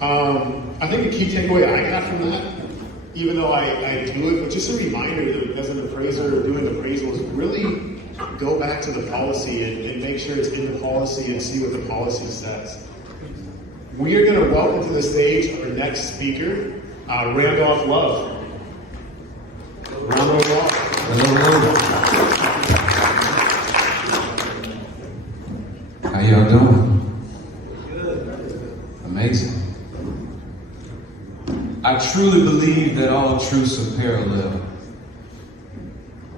I think the key takeaway I got from that, even though I do it, but just a reminder that as an appraiser doing appraisals, really go back to the policy and make sure it's in the policy and see what the policy says. We are going to welcome to the stage our next speaker, Randolph Love. Round of applause. How y'all doing? Good. Amazing. I truly believe that all truths are parallel.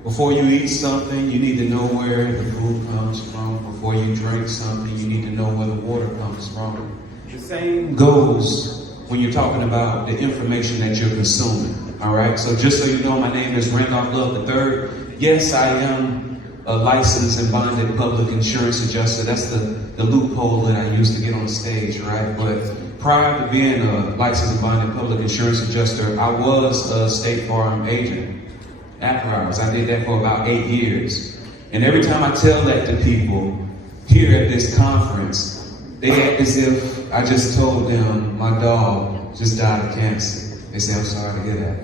Before you eat something, you need to know where the food comes from. Before you drink something, you need to know where the water comes from. The same goes when you're talking about the information that you're consuming. All right, so just so you know, my name is Randolph Love III. Yes, I am a licensed and bonded public insurance adjuster. That's the loophole that I used to get on stage, right? But prior to being a licensed and bonded public insurance adjuster, I was a State Farm agent. After hours, I did that for about 8 years. And every time I tell that to people here at this conference, they act as if I just told them my dog just died of cancer. They say, I'm sorry to hear that.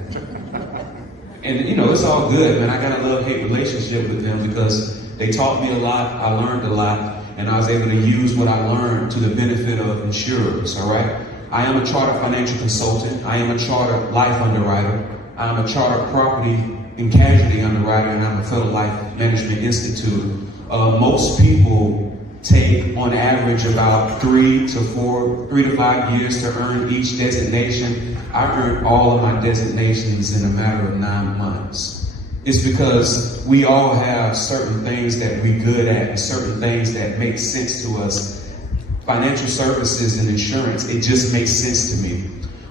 And you know, it's all good, man. I got a love-hate relationship with them because they taught me a lot, I learned a lot, and I was able to use what I learned to the benefit of insurers, all right? I am a chartered financial consultant. I am a chartered life underwriter. I am a chartered property and casualty underwriter, and I'm a Federal Life Management Institute. Most people take on average about 3 to 5 years to earn each designation. I earned all of my designations in a matter of 9 months. It's because we all have certain things that we're good at and certain things that make sense to us. Financial services and insurance, it just makes sense to me.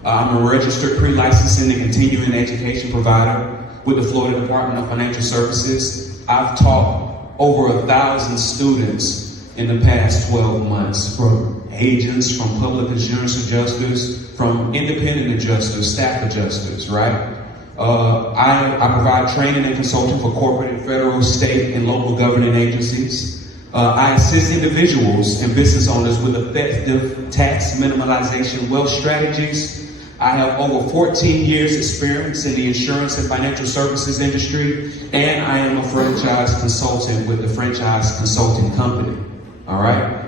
I'm a registered pre-licensing and continuing education provider with the Florida Department of Financial Services. I've taught over 1,000 students in the past 12 months, from agents, from public insurance adjusters, from independent adjusters, staff adjusters, right? I provide training and consulting for corporate and federal, state, and local governing agencies. I assist individuals and business owners with effective tax minimalization wealth strategies. I have over 14 years experience in the insurance and financial services industry, and I am a franchise consultant with the Franchise Consulting Company. All right?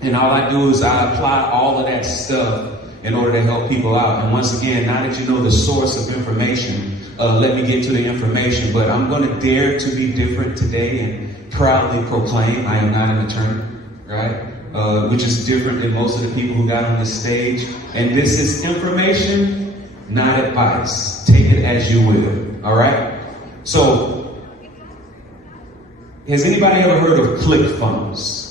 And all I do is I apply all of that stuff in order to help people out. And once again, now that you know the source of information, let me get to the information. But I'm going to dare to be different today and proudly proclaim I am not an attorney, right? Which is different than most of the people who got on this stage. And this is information, not advice. Take it as you will, all right? So, has anybody ever heard of ClickFunnels?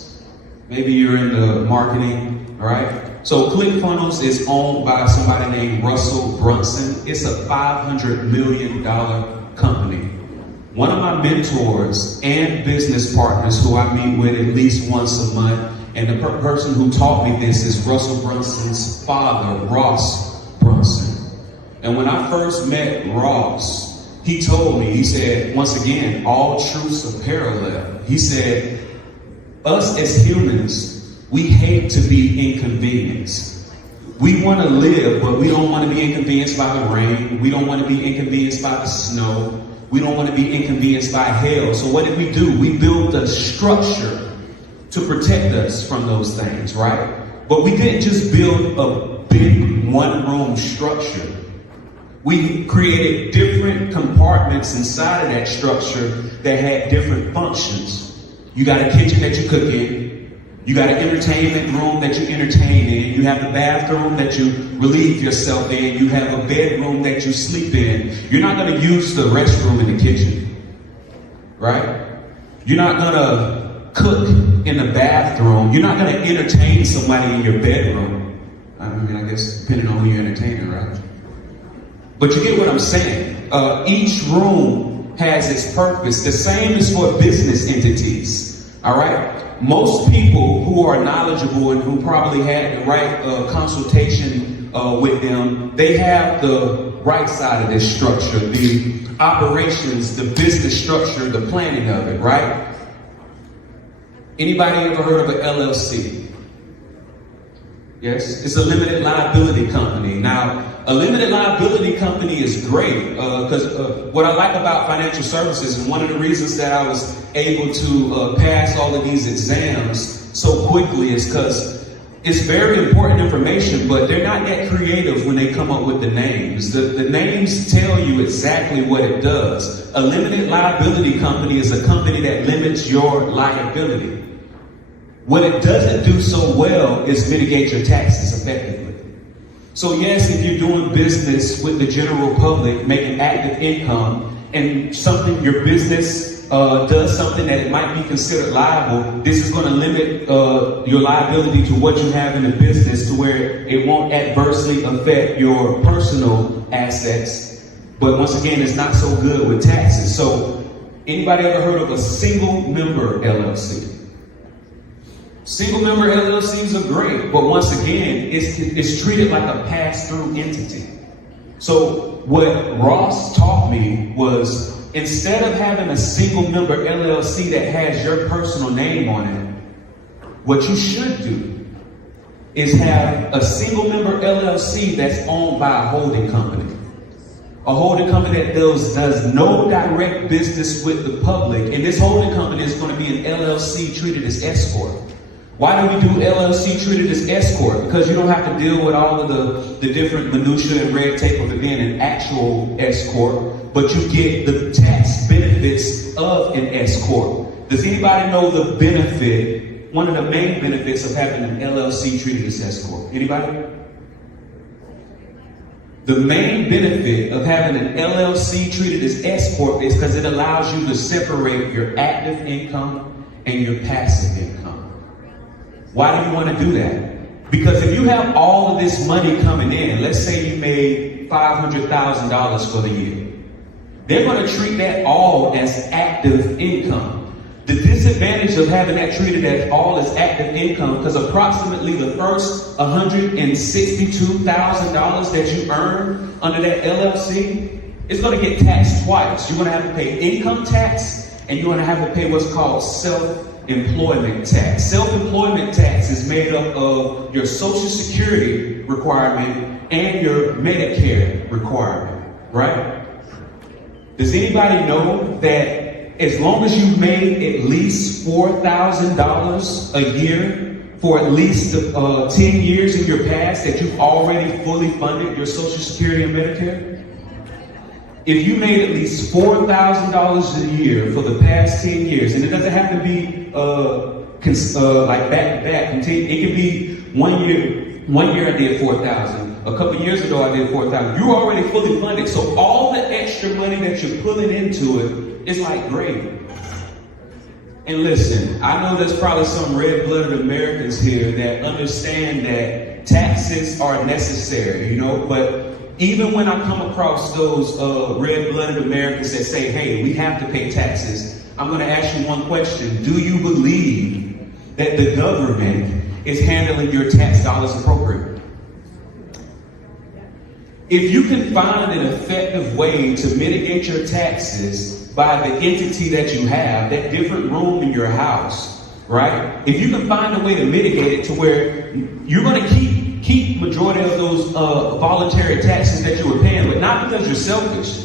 Maybe you're into marketing, all right? So ClickFunnels is owned by somebody named Russell Brunson. It's a $500 million company. One of my mentors and business partners who I meet with at least once a month, and the person who taught me this is Russell Brunson's father, Ross Brunson. And when I first met Ross, he told me, he said, once again, all truths are parallel. He said, us as humans, we hate to be inconvenienced. We want to live, but we don't want to be inconvenienced by the rain. We don't want to be inconvenienced by the snow. We don't want to be inconvenienced by hail. So what did we do? We built a structure to protect us from those things, right? But we didn't just build a big one-room structure. We created different compartments inside of that structure that had different functions. You got a kitchen that you cook in. You got an entertainment room that you entertain in. You have the bathroom that you relieve yourself in. You have a bedroom that you sleep in. You're not going to use the restroom in the kitchen, right? You're not going to cook in the bathroom. You're not going to entertain somebody in your bedroom. I mean, I guess depending on who you're entertaining, right? But you get what I'm saying. Each room has its purpose. The same is for business entities, all right? Most people who are knowledgeable and who probably had the right consultation with them, they have the right side of this structure, the operations, the business structure, the planning of it, right? Anybody ever heard of an LLC? Yes, it's a limited liability company. Now, a limited liability company is great because what I like about financial services, and one of the reasons that I was able to pass all of these exams so quickly is because it's very important information, but they're not that creative when they come up with the names. The names tell you exactly what it does. A limited liability company is a company that limits your liability. What it doesn't do so well is mitigate your taxes effectively. So yes, if you're doing business with the general public, making active income, and your business does something that it might be considered liable, this is going to limit your liability to what you have in the business to where it won't adversely affect your personal assets. But once again, it's not so good with taxes. So anybody ever heard of a single member LLC? Single member LLCs are great, but once again, it's treated like a pass-through entity. So what Ross taught me was, instead of having a single member LLC that has your personal name on it, what you should do is have a single member LLC that's owned by a holding company. A holding company that does no direct business with the public, and this holding company is going to be an LLC treated as S-Corp. Why do we do LLC treated as S-Corp? Because you don't have to deal with all of the different minutiae and red tape of it being an actual S-Corp, but you get the tax benefits of an S-Corp. Does anybody know the benefit, one of the main benefits of having an LLC treated as S-Corp? Anybody? The main benefit of having an LLC treated as S-Corp is because it allows you to separate your active income and your passive income. Why do you want to do that? Because if you have all of this money coming in, let's say you made $500,000 for the year, they're going to treat that all as active income. The disadvantage of having that treated as all as active income, because approximately the first $162,000 that you earn under that LLC is going to get taxed twice. You're going to have to pay income tax, and you're going to have to pay what's called self-employment tax. Self-employment tax is made up of your Social Security requirement and your Medicare requirement, right? Does anybody know that as long as you've made at least $4,000 a year for at least 10 years in your past, that you've already fully funded your Social Security and Medicare? If you made at least $4,000 a year for the past 10 years, and it doesn't have to be like back to back, it can be 1 year. 1 year I did 4,000. A couple years ago I did 4,000. You're already fully funded, so all the extra money that you're pulling into it is like gravy. And listen, I know there's probably some red-blooded Americans here that understand that taxes are necessary, you know, but even when I come across those red-blooded Americans that say, hey, we have to pay taxes, I'm going to ask you one question. Do you believe that the government is handling your tax dollars appropriately? If you can find an effective way to mitigate your taxes by the entity that you have, that different room in your house, right? If you can find a way to mitigate it to where you're going to keep majority of those voluntary taxes that you were paying, but not because you're selfish,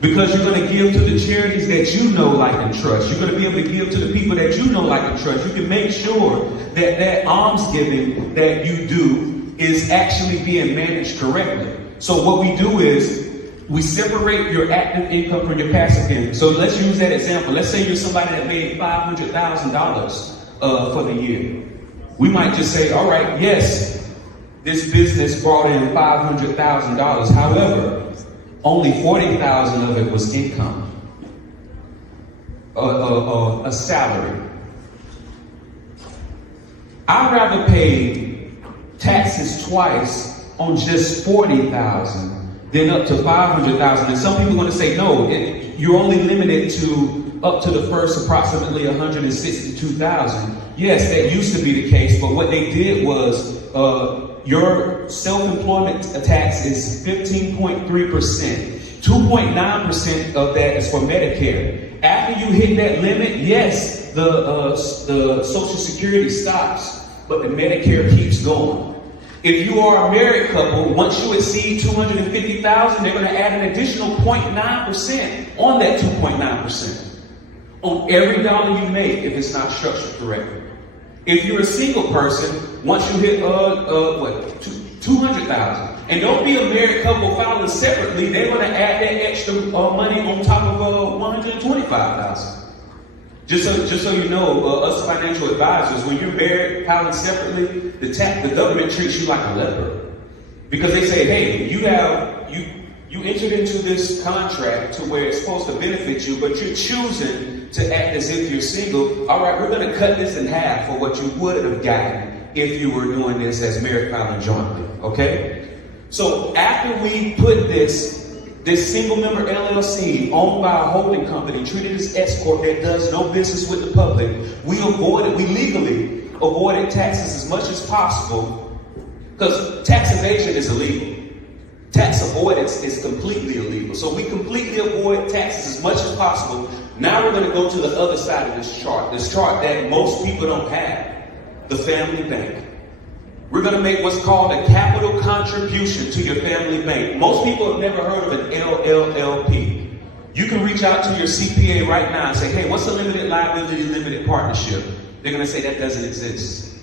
because you're going to give to the charities that you know, like, and trust. You're going to be able to give to the people that you know, like, and trust. You can make sure that that almsgiving that you do is actually being managed correctly. So what we do is we separate your active income from your passive income. So let's use that example. Let's say you're somebody that made $500,000 for the year. We might just say, all right, yes, this business brought in $500,000. However, only $40,000 of it was income, a salary. I'd rather pay taxes twice on just $40,000 than up to $500,000. And some people are going to say, no, you're only limited to up to the first approximately $162,000. Yes, that used to be the case, but what they did was your self-employment tax is 15.3%. 2.9% of that is for Medicare. After you hit that limit, yes, the Social Security stops, but the Medicare keeps going. If you are a married couple, once you exceed $250,000, they're going to add an additional 0.9% on that 2.9% on every dollar you make if it's not structured correctly. If you're a single person, once you hit 200,000, and don't be a married couple filing separately, they're going to add that extra money on top of 125,000. Just so you know, us financial advisors, when you're married, filing separately, the government treats you like a leper. Because they say, hey, you entered into this contract to where it's supposed to benefit you, but you're choosing to act as if you're single. All right, we're going to cut this in half for what you would have gotten if you were doing this as married filing jointly, okay? So after we put this single member LLC owned by a holding company, treated as S corp that does no business with the public, we legally avoided taxes as much as possible, because tax evasion is illegal. Tax avoidance is completely illegal. So we completely avoid taxes as much as possible. Now we're going to go to the other side of this chart that most people don't have, the family bank. We're going to make what's called a capital contribution to your family bank. Most people have never heard of an LLLP. You can reach out to your CPA right now and say, hey, what's a limited liability, limited partnership? They're going to say that doesn't exist.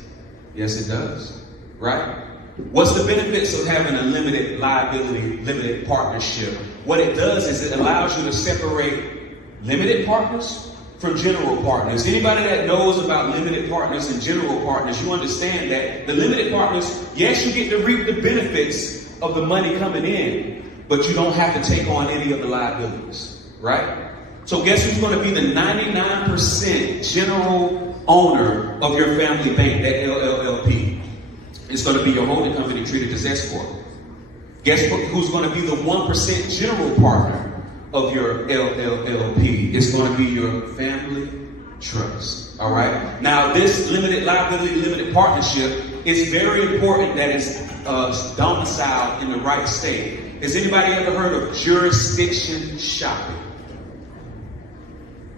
Yes, it does, right? What's the benefits of having a limited liability, limited partnership? What it does is it allows you to separate limited partners from general partners. Anybody that knows about limited partners and general partners, you understand that the limited partners, yes, you get to reap the benefits of the money coming in, but you don't have to take on any of the liabilities, right? So guess who's going to be the 99% general owner of your family bank, that LLLP? It's going to be your holding company treated as S corp. Guess who's going to be the 1% general partner of your LLLP? It's going to be your family trust. All right. Now, this limited liability, limited partnership is very important that it's domiciled in the right state. Has anybody ever heard of jurisdiction shopping?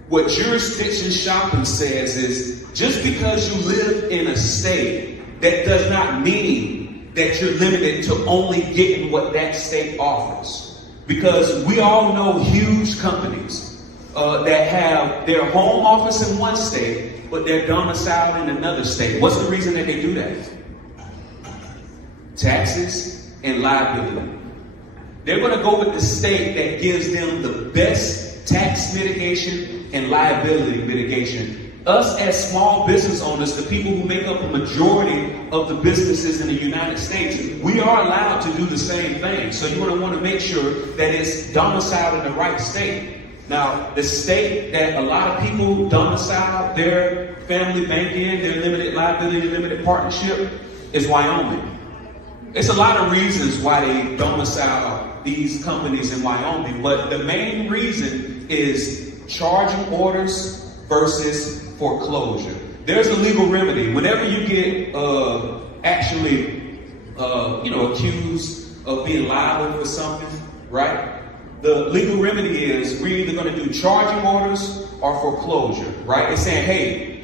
What jurisdiction shopping says is just because you live in a state, that does not mean that you're limited to only getting what that state offers. Because we all know huge companies that have their home office in one state, but they're domiciled in another state. What's the reason that they do that? Taxes and liability. They're going to go with the state that gives them the best tax mitigation and liability mitigation. Us as small business owners, the people who make up the majority of the businesses in the United States, we are allowed to do the same thing. So you're going to want to make sure that it's domiciled in the right state. Now, the state that a lot of people domicile their family bank in, their limited liability, limited partnership, is Wyoming. It's a lot of reasons why they domicile these companies in Wyoming, but the main reason is charging orders versus foreclosure. There's a legal remedy. Whenever you get accused of being liable for something, right? The legal remedy is we're either going to do charging orders or foreclosure, right? It's saying, hey,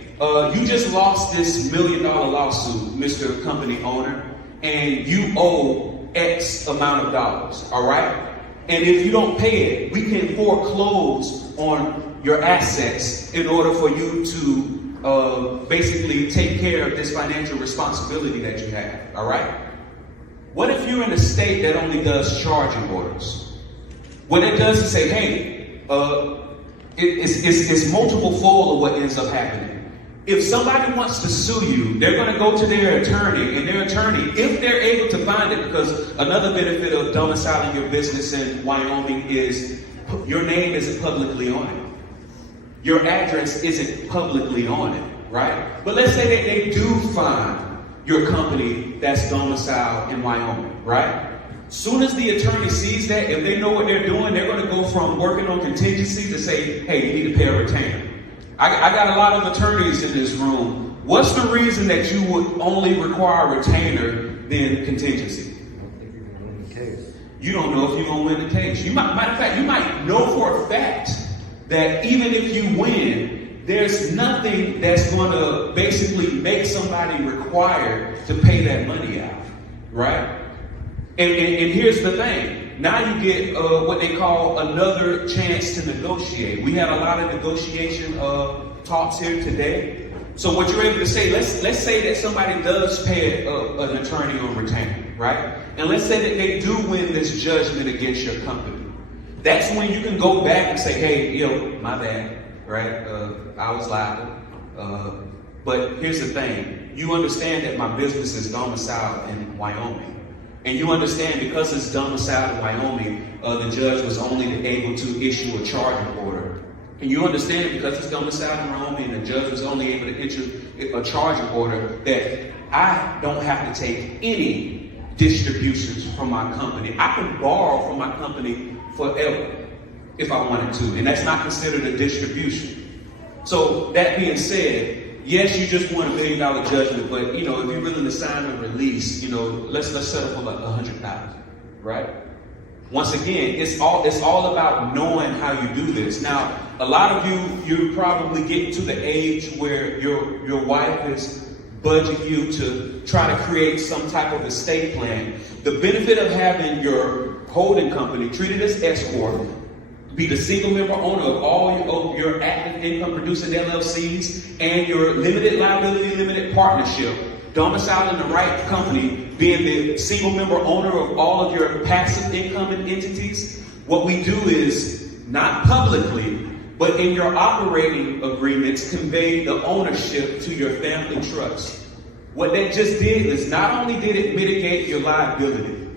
you just lost this $1 million lawsuit, Mr. Company Owner, and you owe X amount of dollars, all right? And if you don't pay it, we can foreclose on your assets in order for you to basically take care of this financial responsibility that you have, all right? What if you're in a state that only does charging orders? What it does is say, hey, it's multiple fold of what ends up happening. If somebody wants to sue you, they're going to go to their attorney, and their attorney, if they're able to find it, because another benefit of domiciling your business in Wyoming is your name isn't publicly on it. Your address isn't publicly on it, right? But let's say that they do find your company that's domiciled in Wyoming, right? Soon as the attorney sees that, if they know what they're doing, they're going to go from working on contingency to say, hey, you need to pay a retainer. I got a lot of attorneys in this room. What's the reason that you would only require a retainer than contingency? You don't know if you're going to win the case. Matter of fact, you might know for a fact that even if you win, there's nothing that's going to basically make somebody required to pay that money out, right? And here's the thing. Now you get what they call another chance to negotiate. We had a lot of negotiation talks here today. So what you're able to say, let's say that somebody does pay an attorney on retainer, right? And let's say that they do win this judgment against your company. That's when you can go back and say, hey, my bad, right? I was liable. But here's the thing. You understand that my business is domiciled in Wyoming. And you understand because it's domiciled in Wyoming, the judge was only able to issue a charging order. And you understand because it's domiciled in Wyoming and the judge was only able to issue a charging order that I don't have to take any distributions from my company. I can borrow from my company forever if I wanted to. And that's not considered a distribution. So that being said, yes, you just want $1 million judgment, but if you're willing to sign a release, let's settle for like $100,000, right? Once again, it's all about knowing how you do this. Now, a lot of you probably get to the age where your wife is budgeting you to try to create some type of estate plan. The benefit of having your holding company treated as S corp, be the single member owner of all your active income producing LLCs and your limited liability limited partnership, domiciled in the right company, being the single member owner of all of your passive income entities. What we do is not publicly, but in your operating agreements, convey the ownership to your family trust. What that just did is not only did it mitigate your liability,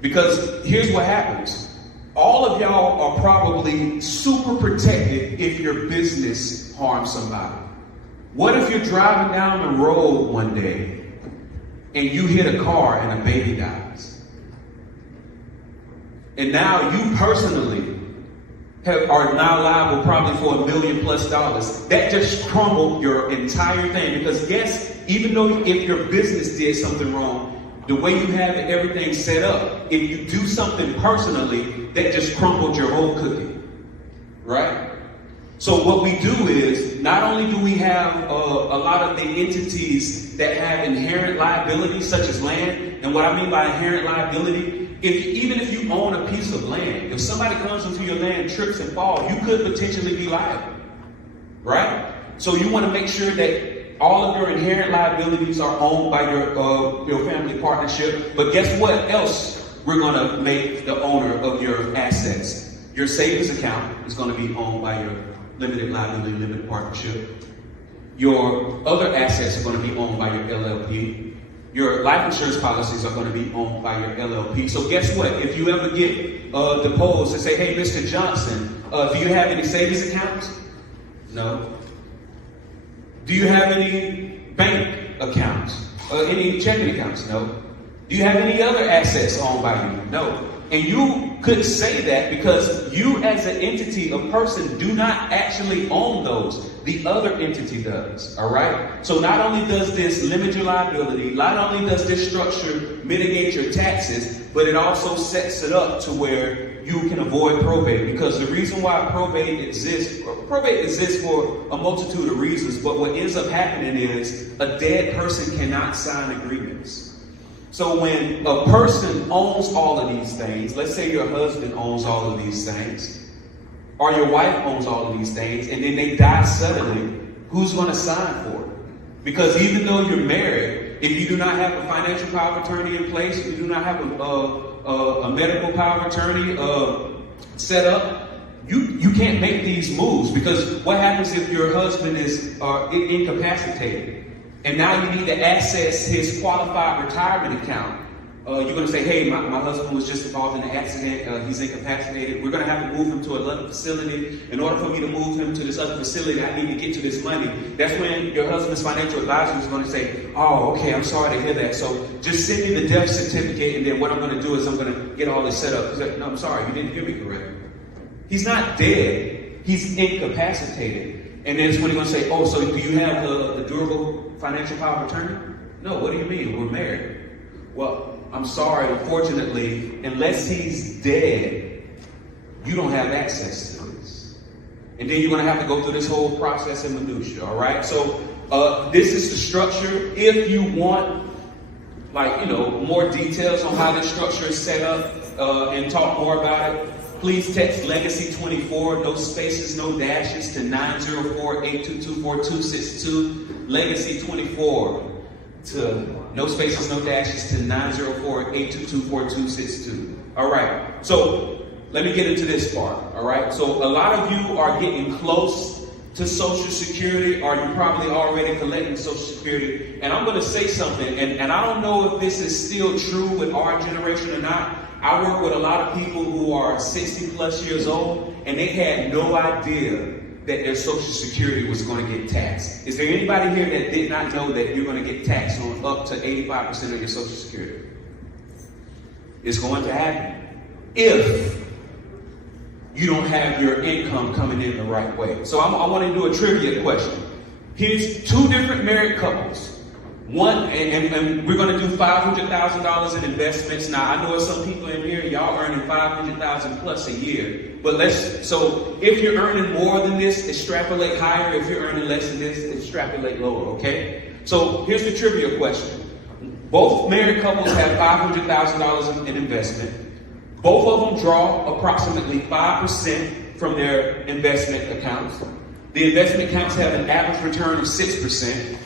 because here's what happens. All of y'all are probably super protected if your business harms somebody. What if you're driving down the road one day and you hit a car and a baby dies? And now you personally are now liable probably for $1 million plus. That just crumbled your entire thing. Because yes, even though if your business did something wrong, the way you have everything set up, if you do something personally, that just crumbled your whole cookie, right? So what we do is, not only do we have a lot of the entities that have inherent liability, such as land, and what I mean by inherent liability, even if you own a piece of land, if somebody comes into your land, trips and falls, you could potentially be liable, right? So you want to make sure that all of your inherent liabilities are owned by your family partnership. But guess what else we're going to make the owner of your assets? Your savings account is going to be owned by your limited liability limited partnership. Your other assets are going to be owned by your LLP. Your life insurance policies are going to be owned by your LLP. So guess what? If you ever get deposed and say, hey, Mr. Johnson, do you have any savings accounts? No. Do you have any bank accounts? Any checking accounts? No. Do you have any other assets owned by you? No. And you could say that because you as an entity, a person, do not actually own those. The other entity does, all right? So not only does this limit your liability, not only does this structure mitigate your taxes, but it also sets it up to where you can avoid probate. Because the reason why probate exists for a multitude of reasons, but what ends up happening is a dead person cannot sign agreements. So when a person owns all of these things, let's say your husband owns all of these things, or your wife owns all of these things, and then they die suddenly, who's going to sign for it? Because even though you're married, if you do not have a financial power of attorney in place, if you do not have a medical power of attorney set up, you can't make these moves. Because what happens if your husband is incapacitated? And now you need to access his qualified retirement account. You're going to say, hey, my husband was just involved in an accident. He's incapacitated. We're going to have to move him to another facility. In order for me to move him to this other facility, I need to get to this money. That's when your husband's financial advisor is going to say, oh, okay, I'm sorry to hear that. So just send me the death certificate, and then what I'm going to do is I'm going to get all this set up. He's like, no, I'm sorry, you didn't hear me correct. He's not dead. He's incapacitated. And then it's when he's going to say, oh, so do you have the durable financial power of attorney? No, what do you mean? We're married. Well, I'm sorry, unfortunately, unless he's dead, you don't have access to this. And then you're going to have to go through this whole process in minutia, all right? So this is the structure. If you want like, more details on how this structure is set up and talk more about it, please text Legacy 24, no spaces, no dashes, to 904-822-4262. Legacy 24 to no spaces, no dashes, to 904-822-4262. All right, so let me get into this part. All right, so a lot of you are getting close to Social Security, or you're probably already collecting Social Security. And I'm going to say something, and I don't know if this is still true with our generation or not. I work with a lot of people who are 60 plus years old, and they had no idea that their Social Security was going to get taxed. Is there anybody here that did not know that you're going to get taxed on up to 85% of your Social Security? It's going to happen if you don't have your income coming in the right way. So I want to do a trivia question. Here's two different married couples. One, and we're going to do $500,000 in investments. Now, I know some people in here, y'all earning $500,000 plus a year. But so if you're earning more than this, extrapolate higher. If you're earning less than this, extrapolate lower, okay? So here's the trivia question. Both married couples have $500,000 in investment. Both of them draw approximately 5% from their investment accounts. The investment accounts have an average return of 6%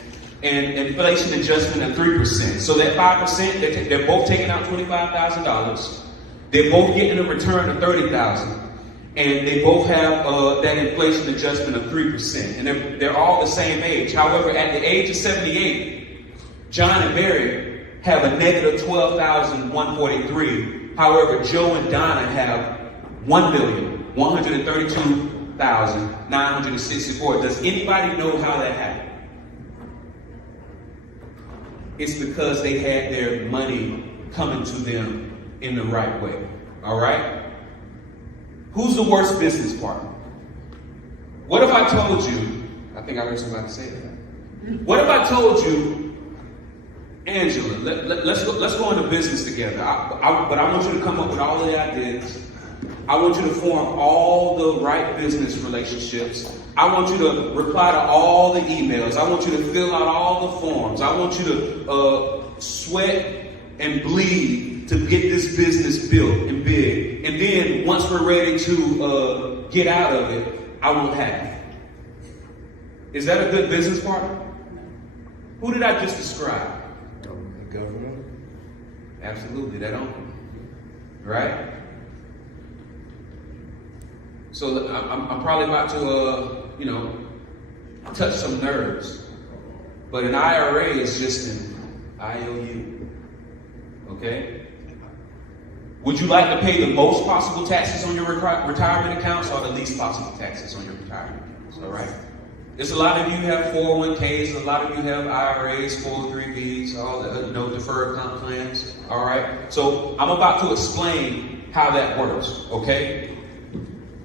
and inflation adjustment of 3%. So that 5%, they're both taking out $25,000. They're both getting a return of $30,000. And they both have that inflation adjustment of 3%. And they're all the same age. However, at the age of 78, John and Mary have a negative $12,143. However, Joe and Donna have $1,132,964. Does anybody know how that happened? It's because they had their money coming to them in the right way. All right? Who's the worst business partner? What if I told you, I think I heard somebody say that. What if I told you, Angela, let's go into business together. But I want you to come up with all of the ideas. I want you to form all the right business relationships. I want you to reply to all the emails. I want you to fill out all the forms. I want you to sweat and bleed to get this business built and big. And then once we're ready to get out of it, I will have. Is that a good business partner? Who did I just describe? Government? Absolutely, that don't. Right? So I'm probably about to, touch some nerves. But an IRA is just an IOU. Okay? Would you like to pay the most possible taxes on your retirement accounts or the least possible taxes on your retirement accounts? All right? There's a lot of you have 401ks, a lot of you have IRAs, 403bs, all the deferred comp plans. All right. So I'm about to explain how that works. Okay.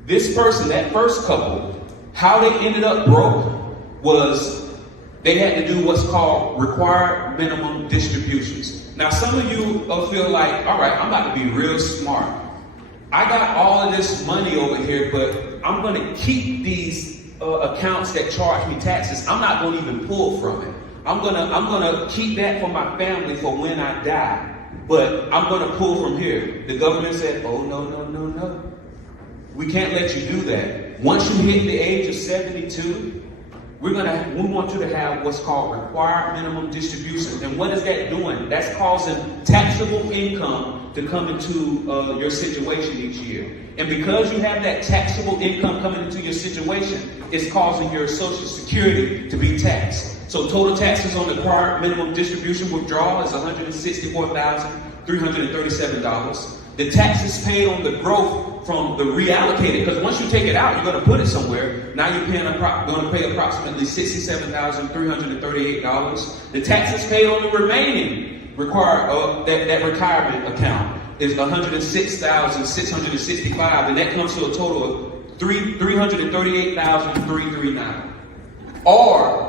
This person, that first couple, how they ended up broke was they had to do what's called required minimum distributions. Now, some of you feel like, all right, I'm about to be real smart. I got all of this money over here, but I'm going to keep these accounts that charge me taxes. I'm not going to even pull from it. I'm gonna keep that for my family for when I die, but I'm going to pull from here. The government said, oh, no. We can't let you do that. Once you hit the age of 72, we want you to have what's called required minimum distribution. And what is that doing? That's causing taxable income to come into your situation each year. And because you have that taxable income coming into your situation, it's causing your Social Security to be taxed. So total taxes on the required minimum distribution withdrawal is $164,337. The taxes paid on the growth from the reallocated, because once you take it out, you're going to put it somewhere. Now you're going to pay approximately $67,338. The taxes paid on the remaining required that retirement account is $106,665, and that comes to a total of $338,339. Or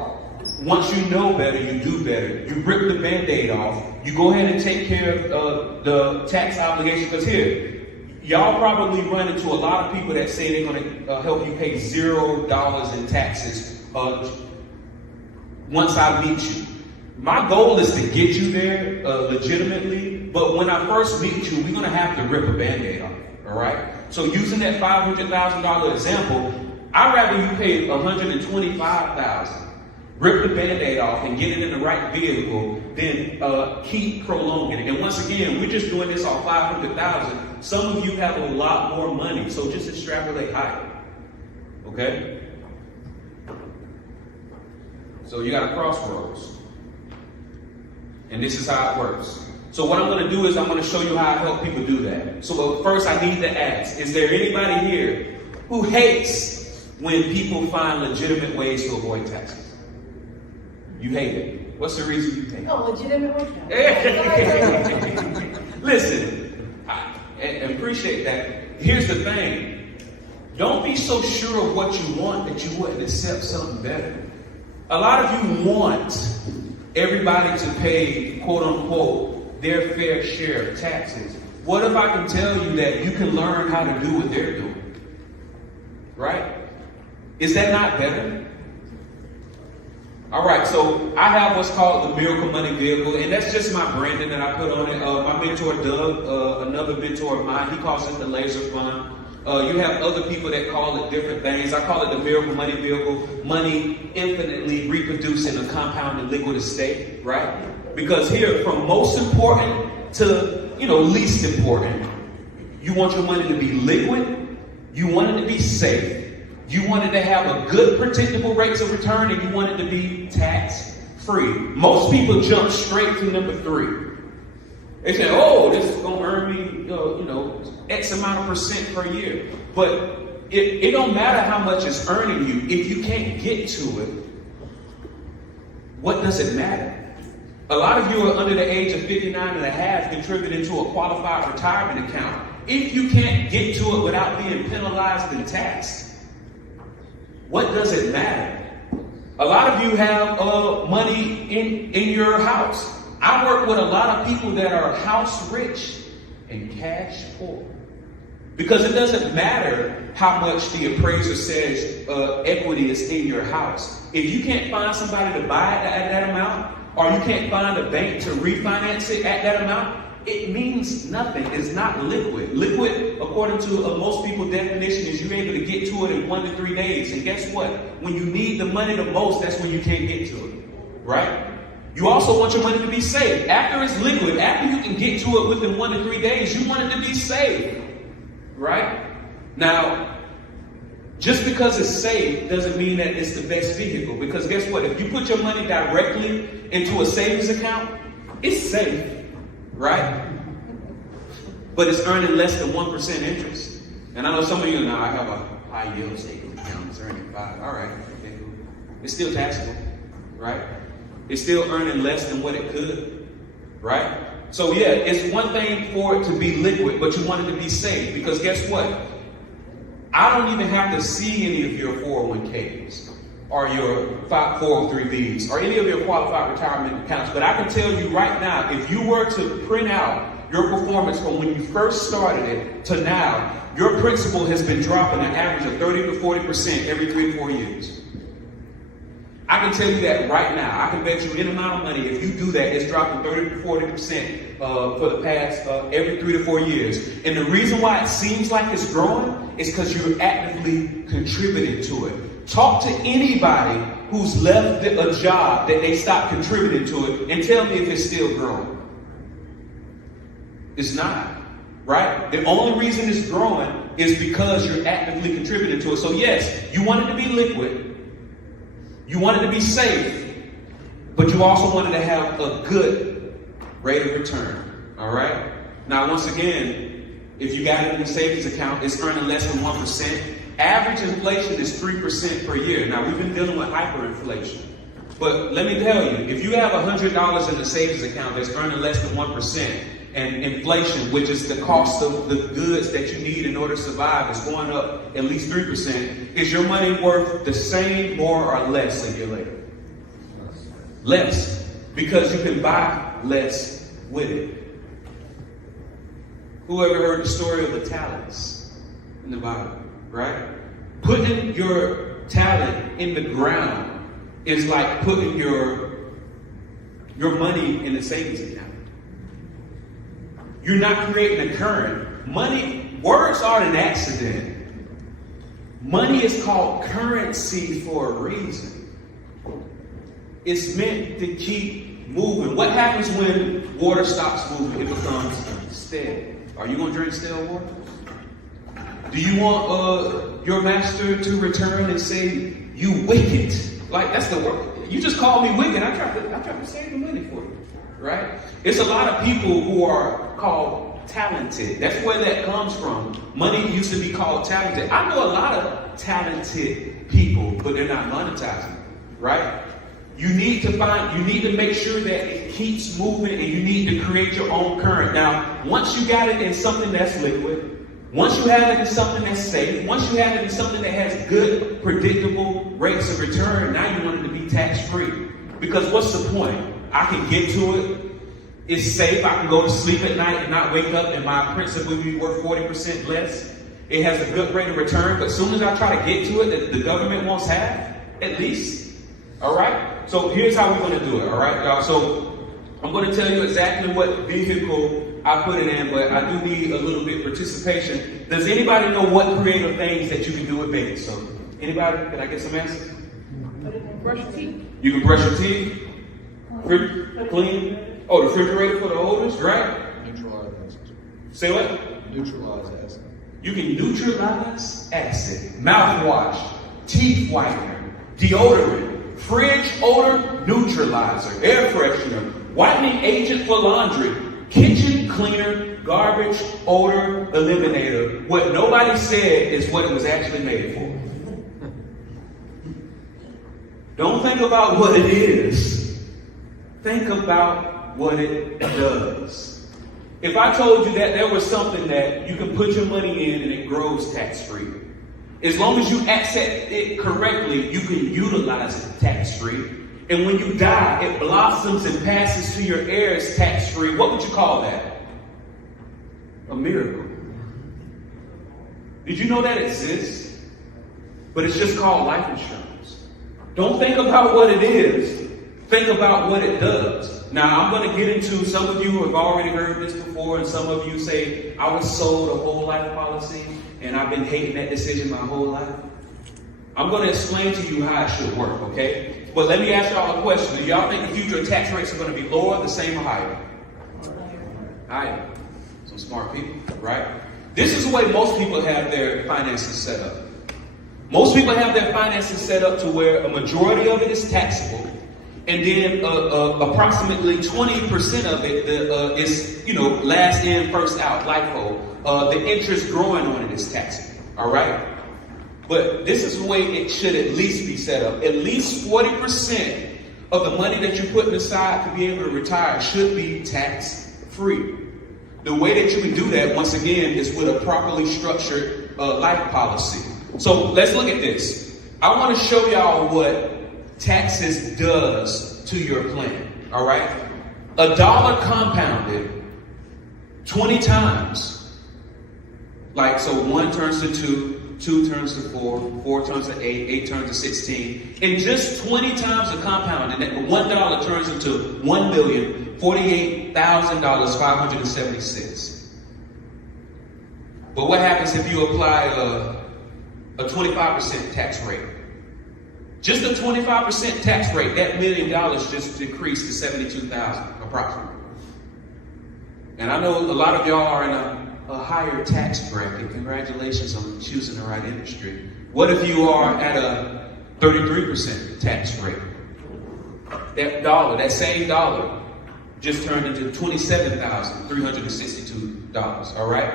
once you know better, you do better. You rip the Band-Aid off. You go ahead and take care of the tax obligation. Because here, y'all probably run into a lot of people that say they're going to help you pay $0 in taxes once I meet you. My goal is to get you there legitimately, but when I first meet you, we're gonna have to rip a Band-Aid off, all right? So using that $500,000 example, I'd rather you pay $125,000, rip the Band-Aid off and get it in the right vehicle than keep prolonging it. And once again, we're just doing this off $500,000. Some of you have a lot more money, so just extrapolate higher, okay? So you got a crossroads. And this is how it works. So what I'm going to do is I'm going to show you how I help people do that. So first I need to ask, is there anybody here who hates when people find legitimate ways to avoid taxes? You hate it. What's the reason you hate it? Oh, legitimate ways. Listen, I appreciate that. Here's the thing. Don't be so sure of what you want that you wouldn't accept something better. A lot of you want everybody to pay, quote unquote, their fair share of taxes. What if I can tell you that you can learn how to do what they're doing? Right? Is that not better? All right, so I have what's called the Miracle Money Vehicle, and that's just my branding that I put on it. My mentor, Doug, another mentor of mine, he calls it the Laser Fund. You have other people that call it different things. I call it the Miracle Money Vehicle, money infinitely reproducing a compounded liquid estate, right? Because here, from most important to, least important, you want your money to be liquid, you want it to be safe, you want it to have a good predictable rates of return, and you want it to be tax-free. Most people jump straight to number 3. They say, oh, this is going to earn me, X amount of percent per year. But it don't matter how much it's earning you. If you can't get to it, what does it matter? A lot of you are under the age of 59 and a half contributing to a qualified retirement account. If you can't get to it without being penalized and taxed, what does it matter? A lot of you have money in your house. I work with a lot of people that are house rich and cash poor. Because it doesn't matter how much the appraiser says equity is in your house. If you can't find somebody to buy it at that amount, or you can't find a bank to refinance it at that amount, it means nothing. It's not liquid. Liquid, according to most people's definition, is you're able to get to it in 1 to 3 days. And guess what? When you need the money the most, that's when you can't get to it. Right? You also want your money to be safe. After it's liquid, after you can get to it within 1 to 3 days, you want it to be safe. Right? Now, just because it's safe doesn't mean that it's the best vehicle. Because guess what? If you put your money directly into a savings account, it's safe. Right? But it's earning less than 1% interest. And I know some of you know I have a high yield savings account. It's earning 5. All right. Okay. It's still taxable. Right? It's still earning less than what it could. Right? So yeah, it's one thing for it to be liquid, but you want it to be safe. Because guess what? I don't even have to see any of your 401ks or your 403bs or any of your qualified retirement accounts. But I can tell you right now, if you were to print out your performance from when you first started it to now, your principal has been dropping an average of 30 to 40% every 3 to 4 years. I can tell you that right now. I can bet you any amount of money, if you do that, it's dropping 30 to 40% for the past every 3 to 4 years. And the reason why it seems like it's growing is because you're actively contributing to it. Talk to anybody who's left a job that they stopped contributing to it and tell me if it's still growing. It's not, right? The only reason it's growing is because you're actively contributing to it. So yes, you want it to be liquid. You want it to be safe, but you also wanted to have a good rate of return, all right? Now, once again, if you got it in a savings account, it's earning less than 1%. Average inflation is 3% per year. Now, we've been dealing with hyperinflation. But let me tell you, if you have $100 in a savings account that's earning less than 1%, and inflation, which is the cost of the goods that you need in order to survive, is going up at least 3%, is your money worth the same, more, or less a year later? Less. Because you can buy less with it. Who ever heard the story of the talents in the Bible, right? Putting your talent in the ground is like putting your your money in the savings account. You're not creating a current. Money, words aren't an accident. Money is called currency for a reason. It's meant to keep moving. What happens when water stops moving? It becomes stale. Are you going to drink stale water? Do you want your master to return and say, you wicked? Like, that's the word. You just called me wicked. I tried to save the money for you, right? It's a lot of people who are called talented. That's where that comes from. Money used to be called talented. I know a lot of talented people, but they're not monetizing, right? You need to make sure that it keeps moving, and you need to create your own current. Now, once you got it in something that's liquid, once you have it in something that's safe, once you have it in something that has good, predictable rates of return, now you want it to be tax-free. Because what's the point? I can get to it. It's safe. I can go to sleep at night and not wake up and my principal will be worth 40% less. It has a good rate of return. But as soon as I try to get to it, the government wants half, at least. All right? So here's how we're going to do it. All right, y'all? So I'm going to tell you exactly what vehicle I put it in, but I do need a little bit of participation. Does anybody know what creative things that you can do with baking soda? Anybody? Can I get some answers? Brush your teeth. You can brush your teeth. Clean. Oh, the refrigerator for the oldest, right? Neutralize acid. Say what? Neutralize acid. You can neutralize acid. Mouthwash, teeth whitener, deodorant, fridge odor neutralizer, air freshener, whitening agent for laundry, kitchen cleaner, garbage odor eliminator. What nobody said is what it was actually made for. Don't think about what it is. Think about what it does. If I told you that there was something that you can put your money in and it grows tax-free, as long as you access it correctly, you can utilize it tax-free. And when you die, it blossoms and passes to your heirs tax-free. What would you call that? A miracle. Did you know that exists? But it's just called life insurance. Don't think about what it is. Think about what it does. Now, I'm going to get into, some of you have already heard this before, and some of you say, I was sold a whole life policy, and I've been hating that decision my whole life. I'm going to explain to you how it should work, okay? But let me ask y'all a question. Do y'all think the future tax rates are going to be lower, the same, or higher? Higher. Some smart people, right? This is the way most people have their finances set up. Most people have their finances set up to where a majority of it is taxable, and then approximately 20% of it is, last in, first out, LIFO. The interest growing on it is taxable, all right? But this is the way it should at least be set up. At least 40% of the money that you're putting aside to be able to retire should be tax-free. The way that you can do that, once again, is with a properly structured life policy. So let's look at this. I want to show y'all what taxes does to your plan, all right? $1 compounded 20 times. Like, so 1 turns to 2, 2 turns to 4, 4 turns to 8, 8 turns to 16. And just 20 times of compounding, that $1 turns into $1,048,576. But what happens if you apply a 25% tax rate? Just a 25% tax rate, that $1 million just decreased to $72,000 approximately. And I know a lot of y'all are in a higher tax bracket. Congratulations on choosing the right industry. What if you are at a 33% tax rate? That same dollar just turned into $27,362, all right?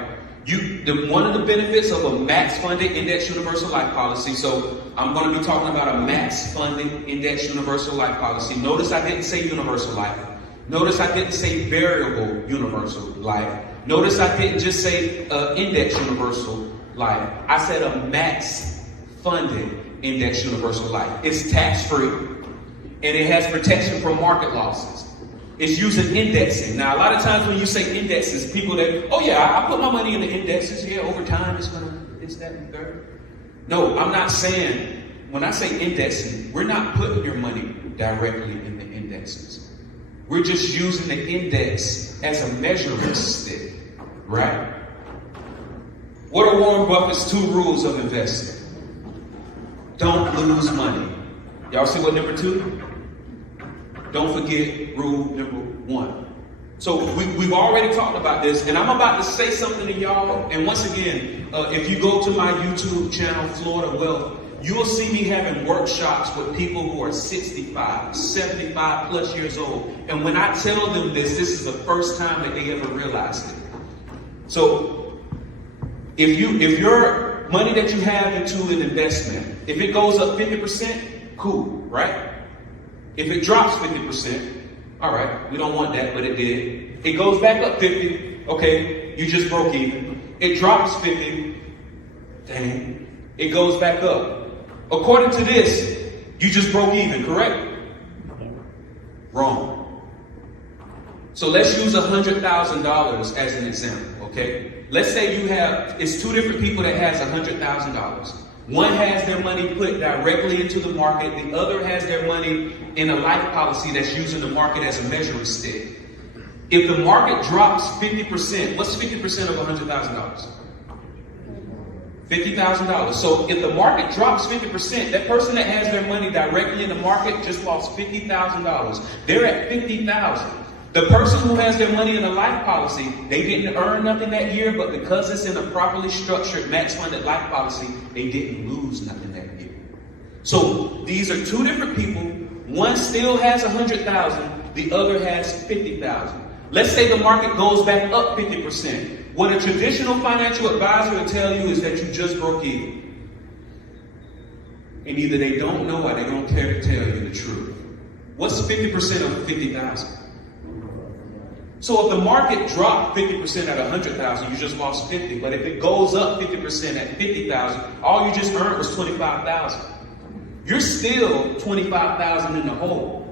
One of the benefits of a max funded index universal life policy, so I'm going to be talking about a max funded index universal life policy. Notice I didn't say universal life. Notice I didn't say variable universal life. Notice I didn't just say index universal life. I said a max funded index universal life. It's tax free and it has protection from market losses. It's using indexing. Now, a lot of times when you say indexes, people that, oh yeah, I put my money in the indexes. Yeah, over time it's that, and third. No, I'm not saying, when I say indexing, we're not putting your money directly in the indexes. We're just using the index as a measuring stick, right? What are Warren Buffett's 2 rules of investing? Don't lose money. Y'all see what number 2? Don't forget rule number 1. So we've already talked about this, and I'm about to say something to y'all. And once again, if you go to my YouTube channel, Florida Wealth, you will see me having workshops with people who are 65, 75 plus years old. And when I tell them this is the first time that they ever realized it. So if your money that you have into an investment, if it goes up 50%, cool, right? If it drops 50%, all right, we don't want that, but it did. It goes back up 50, okay, you just broke even. It drops 50, dang, it goes back up. According to this, you just broke even, correct? Wrong. So let's use $100,000 as an example, okay? Let's say it's 2 different people that has $100,000. One has their money put directly into the market. The other has their money in a life policy that's using the market as a measuring stick. If the market drops 50%, what's 50% of $100,000? $50,000. So if the market drops 50%, that person that has their money directly in the market just lost $50,000. They're at $50,000. The person who has their money in a life policy, they didn't earn nothing that year, but because it's in a properly structured, max-funded life policy, they didn't lose nothing that year. So these are 2 different people. One still has $100,000, the other has $50,000. Let's say the market goes back up 50%. What a traditional financial advisor will tell you is that you just broke even. And either they don't know or they don't care to tell you the truth. What's 50% of 50,000? So if the market dropped 50% at 100,000, you just lost 50. But if it goes up 50% at 50,000, all you just earned was 25,000. You're still 25,000 in the hole.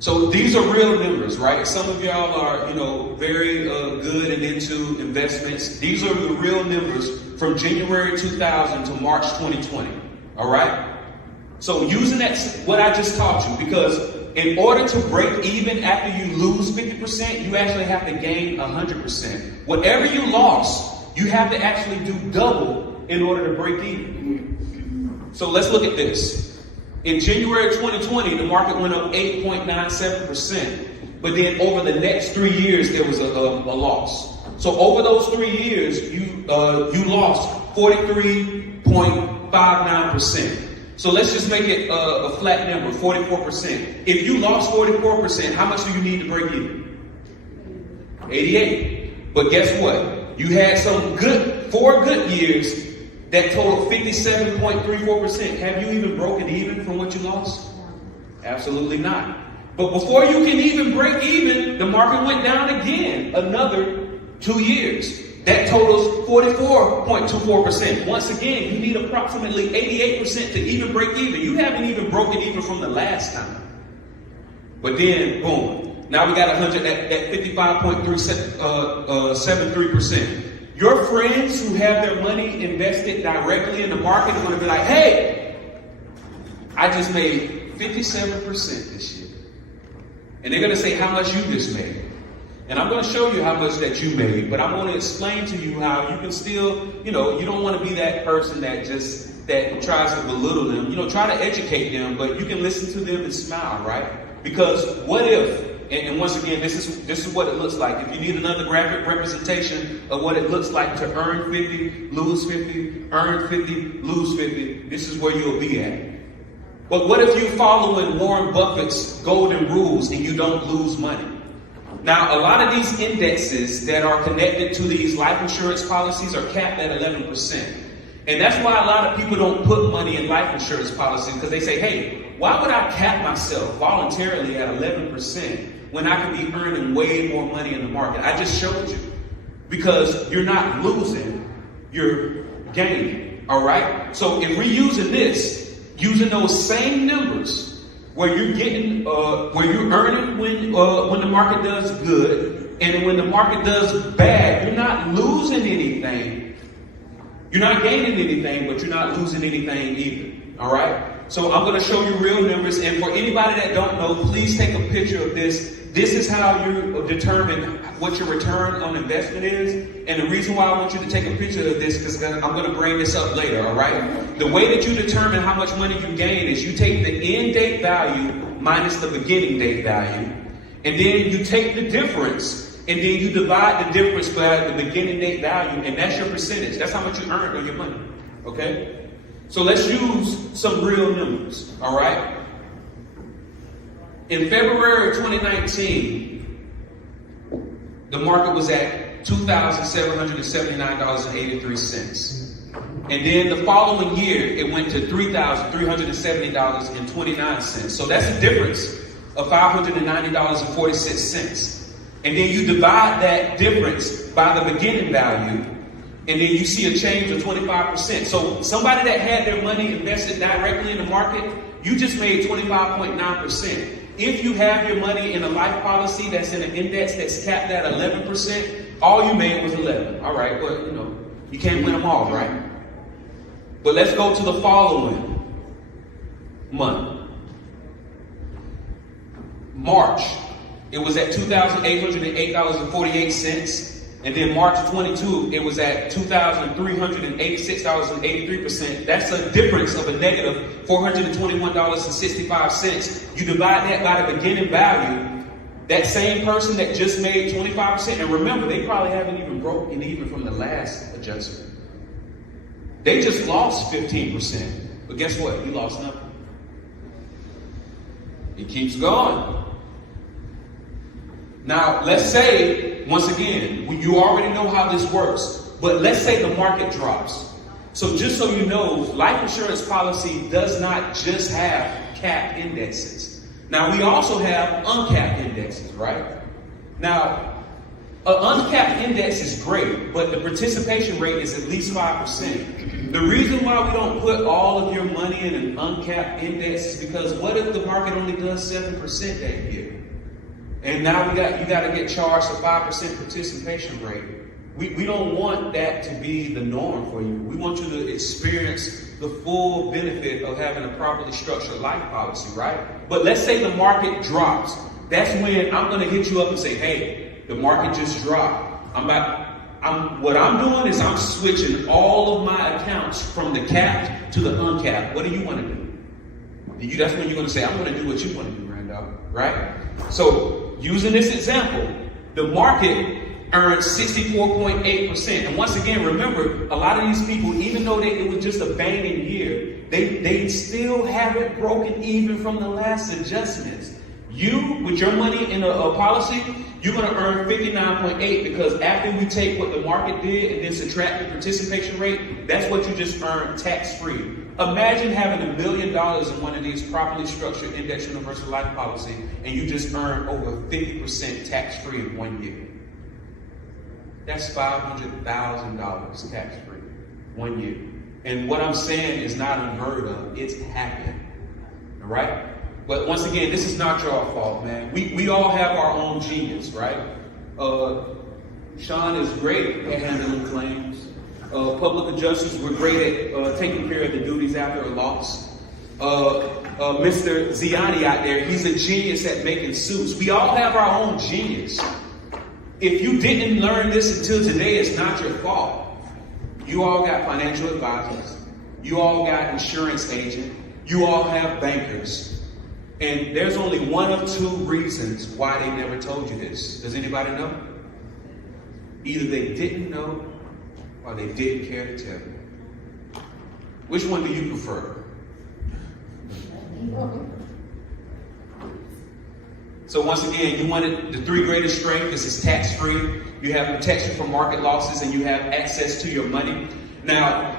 So these are real numbers, right? Some of y'all are, very good and into investments. These are the real numbers from January 2000 to March 2020. All right. So using what I just taught you, because in order to break even after you lose 50%, you actually have to gain 100%. Whatever you lost, you have to actually do double in order to break even. So let's look at this. In January 2020, the market went up 8.97%. But then over the next 3 years, there was a loss. So over those 3 years, you lost 43.59%. So let's just make it a flat number, 44%. If you lost 44%, how much do you need to break even? 88. But guess what? You had 4 good years that totaled 57.34%. Have you even broken even from what you lost? Absolutely not. But before you can even break even, the market went down again another 2 years. That totals 44.24%. Once again, you need approximately 88% to even break even. You haven't even broken even from the last time. But then, boom. Now we got 100 at 55.73%. Your friends who have their money invested directly in the market are going to be like, hey, I just made 57% this year. And they're going to say how much you just made. And I'm going to show you how much that you made, but I'm going to explain to you how you can still, you don't want to be that person that tries to belittle them. Try to educate them, but you can listen to them and smile, right? Because what if, and once again, this is what it looks like. If you need another graphic representation of what it looks like to earn 50, lose 50, earn 50, lose 50, this is where you'll be at. But what if you're following Warren Buffett's golden rules and you don't lose money? Now, a lot of these indexes that are connected to these life insurance policies are capped at 11%. And that's why a lot of people don't put money in life insurance policies, because they say, hey, why would I cap myself voluntarily at 11% when I could be earning way more money in the market? I just showed you. Because you're not losing, you're gaining. All right? So if we're using this, using those same numbers, where you're getting, where you're earning when the market does good, and then when the market does bad, you're not losing anything. You're not gaining anything, but you're not losing anything either. All right. So I'm going to show you real numbers. And for anybody that don't know, please take a picture of this. This is how you determine what your return on investment is. And the reason why I want you to take a picture of this, because I'm going to bring this up later, all right? The way that you determine how much money you gain is you take the end date value minus the beginning date value. And then you take the difference, and then you divide the difference by the beginning date value, and that's your percentage. That's how much you earned on your money, okay? So let's use some real numbers, all right? In February of 2019, the market was at $2,779.83. And then the following year, it went to $3,370.29. So that's a difference of $590.46. And then you divide that difference by the beginning value, and then you see a change of 25%. So somebody that had their money invested directly in the market, you just made 25.9%. If you have your money in a life policy that's in an index that's capped at 11%, all you made was 11. All right, well, you can't win them all, right? But let's go to the following month. March, it was at $2,808.48. And then March 22, it was at $2,386.83%. That's a difference of a negative $421.65. You divide that by the beginning value, that same person that just made 25%, and remember, they probably haven't even broken even from the last adjustment. They just lost 15%. But guess what? You lost nothing. It keeps going. Now, let's say, once again, you already know how this works, but let's say the market drops. So just so you know, life insurance policy does not just have capped indexes. Now, we also have uncapped indexes, right? Now, an uncapped index is great, but the participation rate is at least 5%. The reason why we don't put all of your money in an uncapped index is because what if the market only does 7% that year? And now you got to get charged a 5% participation rate. We don't want that to be the norm for you. We want you to experience the full benefit of having a properly structured life policy, right? But let's say the market drops. That's when I'm going to hit you up and say, hey, the market just dropped. What I'm doing is I'm switching all of my accounts from the capped to the uncapped. What do you want to do? That's when you're going to say, I'm going to do what you want to do, Randolph, right? So, using this example, the market earned 64.8%. And once again, remember, a lot of these people, even though it was just a banging year, they still haven't broken even from the last adjustments. You, with your money in a policy, you're going to earn 59.8 because after you take what the market did and then subtract the participation rate, that's what you just earned tax-free. Imagine having $1 million in one of these properly structured index universal life policy and you just earn over 50% tax-free in 1 year. That's $500,000 tax-free 1 year. And what I'm saying is not unheard of. It's happened. All right? But once again, this is not your fault, man. We all have our own genius, right? Sean is great at handling claims. Public adjusters were great at taking care of the duties after a loss. Mr. Ziani out there, he's a genius at making suits. We all have our own genius. If you didn't learn this until today, it's not your fault. You all got financial advisors. You all got insurance agents. You all have bankers. And there's only one of two reasons why they never told you this. Does anybody know? Either they didn't know or they didn't care to tell you. Which one do you prefer? So once again, you wanted the three greatest strengths. This is tax-free. You have protection from market losses and you have access to your money. Now,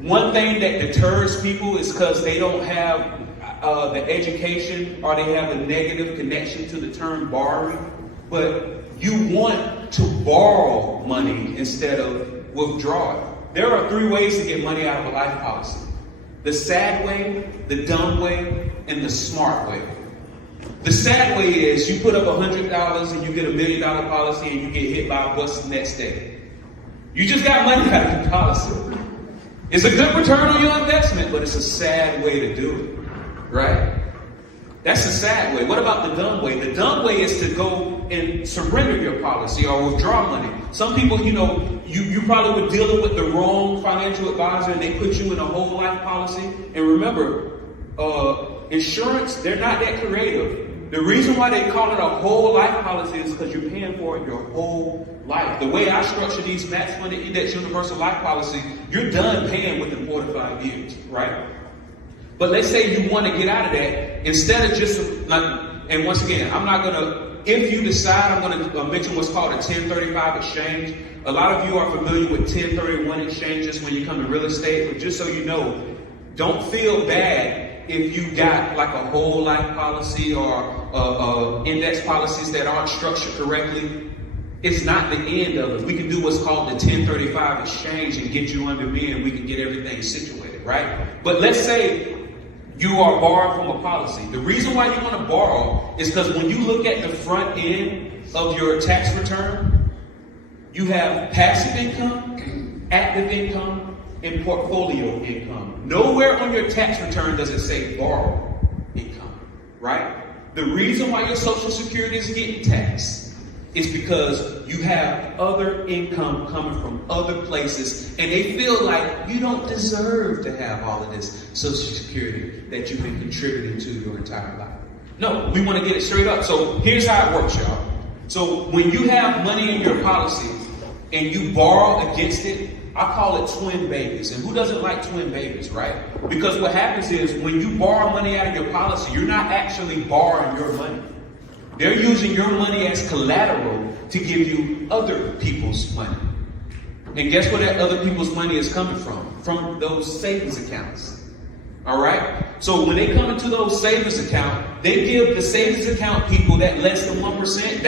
one thing that deters people is because they don't have the education or they have a negative connection to the term borrowing. But you want to borrow money instead of withdraw it. There are three ways to get money out of a life policy. The sad way, the dumb way, and the smart way. The sad way is you put up $100 and you get $1 million policy and you get hit by a bus the next day. You just got money out of the policy. It's a good return on your investment, but it's a sad way to do it. right? That's the sad way. What about the dumb way? The dumb way is to go and surrender your policy or withdraw money. Some people, you probably were dealing with the wrong financial advisor and they put you in a whole life policy. And remember, insurance, they're not that creative. The reason why they call it a whole life policy is because you're paying for it your whole life. The way I structure these max funded index universal life policy, you're done paying within 4 to 5 years, right? But let's say you want to get out of that, instead of just, and once again, I'm not going to, if you decide, I'm going to mention what's called a 1035 exchange. A lot of you are familiar with 1031 exchanges when you come to real estate, but just so you know, don't feel bad if you got like a whole life policy or index policies that aren't structured correctly. It's not the end of it. We can do what's called the 1035 exchange and get you under me and we can get everything situated, right? But let's say you are borrowing from a policy. The reason why you want to borrow is because when you look at the front end of your tax return, you have passive income, active income, and portfolio income. Nowhere on your tax return does it say borrow income, right? The reason why your Social Security is getting taxed is because you have other income coming from other places and they feel like you don't deserve to have all of this Social Security that you've been contributing to your entire life. No, we want to get it straight up. So here's how it works, y'all. So when you have money in your policy and you borrow against it, I call it twin babies. And who doesn't like twin babies, right? Because what happens is when you borrow money out of your policy, you're not actually borrowing your money. They're using your money as collateral to give you other people's money. And guess where that other people's money is coming from? From those savings accounts. All right? So when they come into those savings accounts, they give the savings account people that less than 1%.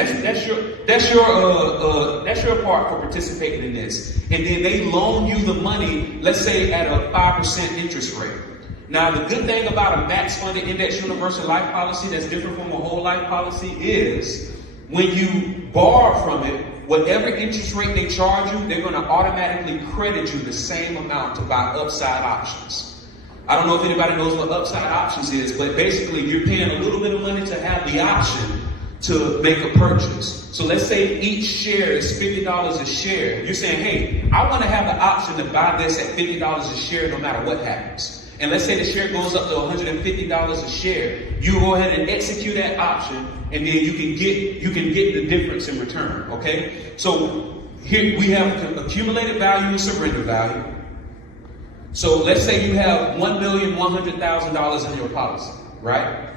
That's your part for participating in this. And then they loan you the money, let's say at a 5% interest rate. Now, the good thing about a max funded index universal life policy that's different from a whole life policy is when you borrow from it, whatever interest rate they charge you, they're going to automatically credit you the same amount to buy upside options. I don't know if anybody knows what upside options is, but basically you're paying a little bit of money to have the option to make a purchase. So let's say each share is $50 a share. You're saying, hey, I want to have the option to buy this at $50 a share no matter what happens. And let's say the share goes up to $150 a share. You go ahead and execute that option, and then you can get the difference in return. Okay? So here we have accumulated value and surrender value. So let's say you have $1,100,000 in your policy, right?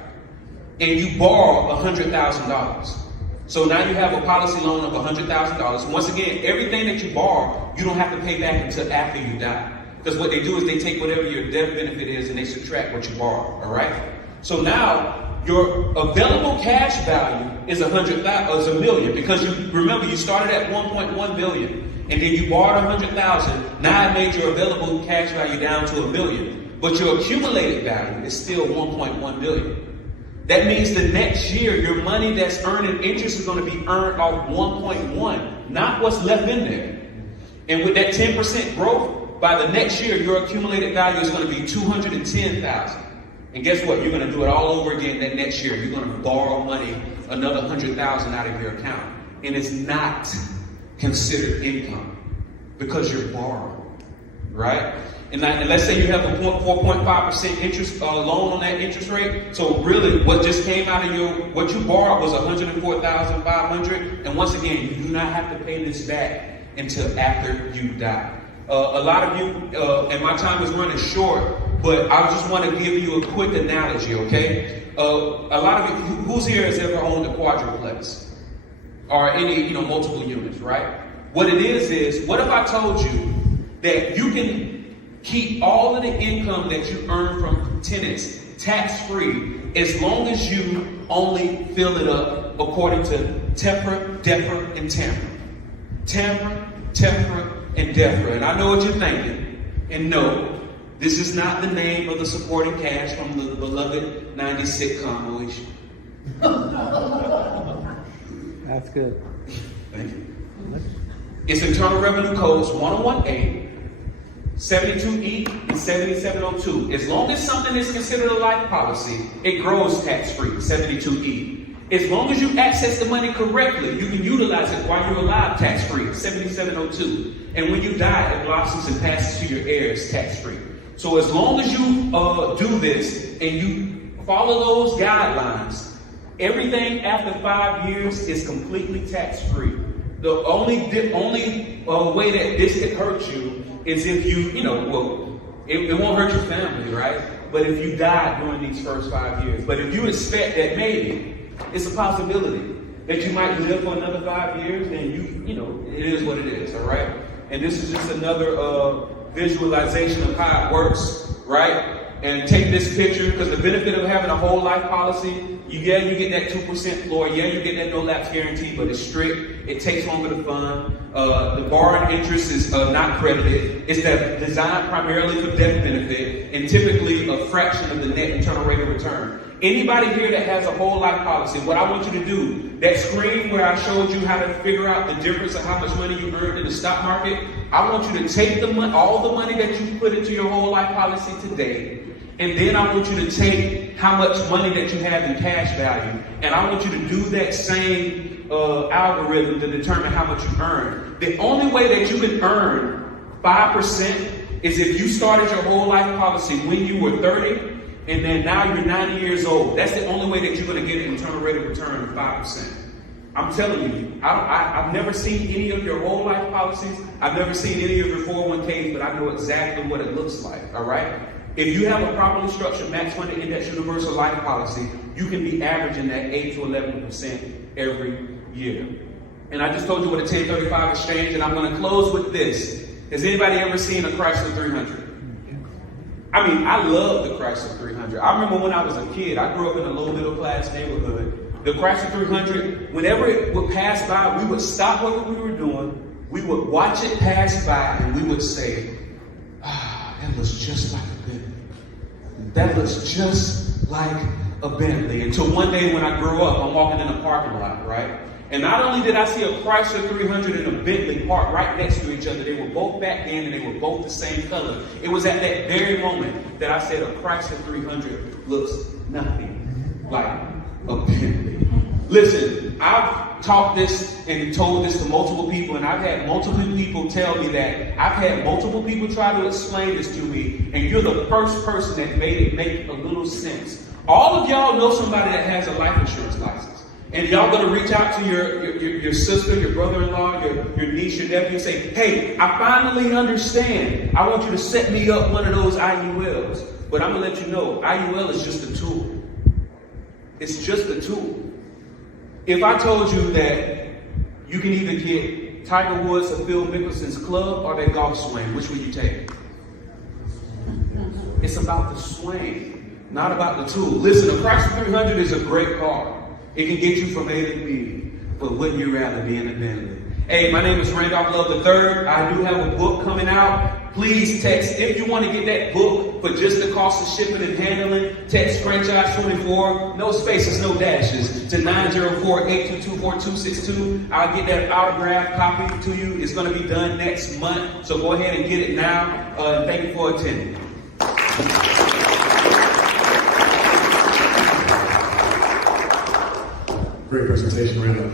And you borrow $100,000. So now you have a policy loan of $100,000. Once again, everything that you borrow, you don't have to pay back until after you die. Because what they do is they take whatever your death benefit is and they subtract what you borrow, all right? So now your available cash value is $1 million because you remember you started at 1.1 billion and then you borrowed 100,000. Now I made your available cash value down to $1 million, but your accumulated value is still 1.1 billion. That means the next year your money that's earning interest is going to be earned off 1.1, not what's left in there. And with that 10% growth, by the next year, your accumulated value is going to be 210,000. And guess what? You're going to do it all over again that next year. You're going to borrow money, another 100,000 out of your account. And it's not considered income because you're borrowing, right? And let's say you have a 4.5% interest loan on that interest rate. So really, what just came out of what you borrowed was 104,500. And once again, you do not have to pay this back until after you die. A lot of you, and my time is running short, but I just want to give you a quick analogy, okay? A lot of you, who's here has ever owned a quadruplex? Or any, multiple units, right? What it is, what if I told you that you can keep all of the income that you earn from tenants tax-free as long as you only fill it up according to TEPRA, DEFRA, and TAMRA. TAMRA, TEPRA, and DEFRA. And I know what you're thinking. And no, this is not the name of the supporting cast from the beloved 90s sitcom Moesha. That's good. Thank you. It's Internal Revenue Codes 1018, 72E and 7702. As long as something is considered a life policy, it grows tax-free, 72E. As long as you access the money correctly, you can utilize it while you're alive tax-free, 7702. And when you die, it blossoms and passes to your heirs tax-free. So as long as you do this and you follow those guidelines, everything after 5 years is completely tax-free. The only way that this could hurt you is if it won't hurt your family, right? But if you die during these first 5 years. But if you expect that maybe it's a possibility that you might live for another 5 years, then it is what it is, all right? And this is just another visualization of how it works, right? And take this picture, because the benefit of having a whole life policy, you get that 2% floor, you get that no lapse guarantee, but it's strict, it takes longer to fund, the borrowing interest is not credited, it's designed primarily for death benefit, and typically a fraction of the net internal rate of return. Anybody here that has a whole life policy, what I want you to do, that screen where I showed you how to figure out the difference of how much money you earned in the stock market, I want you to take all the money that you put into your whole life policy today, and then I want you to take how much money that you have in cash value, and I want you to do that same algorithm to determine how much you earn. The only way that you can earn 5% is if you started your whole life policy when you were 30, and then now you're 90 years old. That's the only way that you're going to get an internal rate of return of 5%. I'm telling you, I've never seen any of your whole life policies. I've never seen any of your 401ks, but I know exactly what it looks like, all right? If you have a properly structured max funded index universal life policy, you can be averaging that 8 to 11% every year. And I just told you what a 1035 exchange, and I'm going to close with this. Has anybody ever seen a Chrysler 300? I mean, I love the Chrysler 300. I remember when I was a kid, I grew up in a low middle class neighborhood. The Chrysler 300, whenever it would pass by, we would stop what we were doing, we would watch it pass by, and we would say, that looks just like a Bentley. That looks just like a Bentley. Until one day when I grew up, I'm walking in a parking lot, right? And not only did I see a Chrysler 300 and a Bentley parked right next to each other, they were both back then and they were both the same color. It was at that very moment that I said a Chrysler 300 looks nothing like a Bentley. Listen, I've taught this and told this to multiple people, and I've had multiple people tell me that. I've had multiple people try to explain this to me, and you're the first person that made it make a little sense. All of y'all know somebody that has a life insurance license. And y'all gonna reach out to your sister, your brother-in-law, your niece, your nephew, and say, hey, I finally understand. I want you to set me up one of those IULs. But I'm gonna let you know, IUL is just a tool. It's just a tool. If I told you that you can either get Tiger Woods or Phil Mickelson's club or their golf swing, which would you take? It's about the swing, not about the tool. Listen, a Chrysler 300 is a great car. It can get you from A to B, but wouldn't you rather be in a Bentley? Hey, my name is Randolph Love III. I do have a book coming out. Please text, if you want to get that book for just the cost of shipping and handling, text franchise 24, no spaces, no dashes, to 904-822-4262. I'll get that autographed copy to you. It's going to be done next month, so go ahead and get it now. Thank you for attending. Great presentation, Randolph.